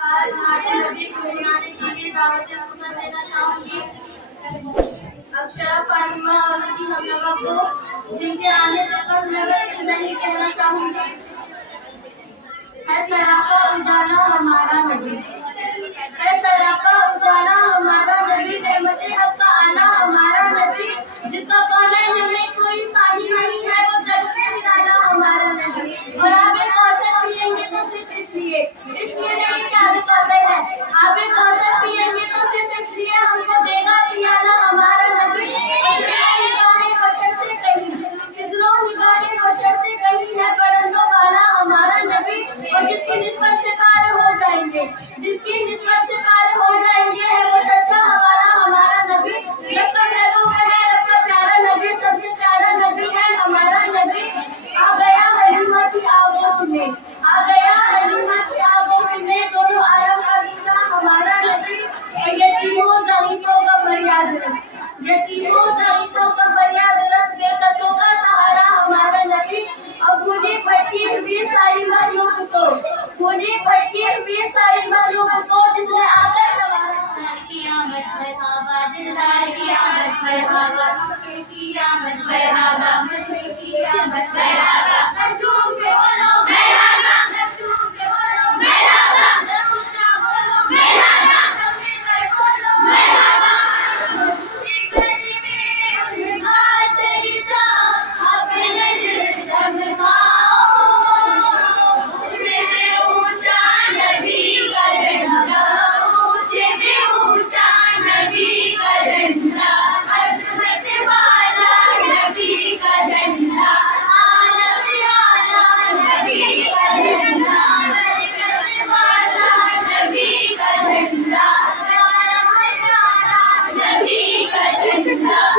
आज हमारे नबी को मनाने के लिए दावत सुन्नत देना चाहूंगी अक्षरा फातिमा और उनकी ममलका को, जिनके आने से कब नहीं कहना चाहूंगी। है सरापा उजाला हमारा नबी, है सरापा उजाला हमारा नबी, रहमते हक का आला हमारा नबी, जिसका कौन में कोई साही नहीं है, वो जग से निराला हमारा नबी। और आप कौसर पिएंगे तो सिर्फ इसलिए नहीं कि आप कौसर है, आप कौसर पिएंगे तो सिर्फ इसलिए हमको देगा पियाला हमारा नबी। निगाहें बशर से कहीं, सिदरों निगाहें बशर से कहीं है, परंदों वाला हमारा नबी। और जिसकी निस्बत से पार हो जाएंगे, जिसकी निस्बत से पार हो जाएंगे, है वो सच्चा हवाला हमारा नबी। रब का महबूब है, रब का प्यारा नबी, सबसे प्यारा नबी है हमारा नबी। आ गया हलीमा की आगोश में, आ गया हलीमा की आगोश में, दोनों आलम का दूल्हा हमारा नबी। यतीमों ज़ईफ़ों का फरियाद रस, यतीमों ज़ईफ़ों का फरियाद रस, बेकसों का सहारा हमारा नबी। और भूली भटकी हुई सारी मखलूक को, भूली भटकी हुई सारी मखलूक को, जिसने आकर सवारा की आमद मरहबा, दिलदार की आमद मरहबा, की आमद मरहबा, की आमद मरहबा। सब झूम के बोलो मरहबा, सब झूम के बोलो मरहबा, सब ऊंचा बोलो मरहबा, सब मिलकर बोलो मरहबा। गली में उनका चली जा, अपने दिल चमकाओ, ऊंचे में ऊंचा नबी का झंडा, ऊंचे में ऊंचा नबी का झंडा, अज़मत वाला नबी का झंडा, आला से आला नबी का झंडा, बरकत वाला नबी का झंडा, प्यारा से प्यारा नबी का झंडा।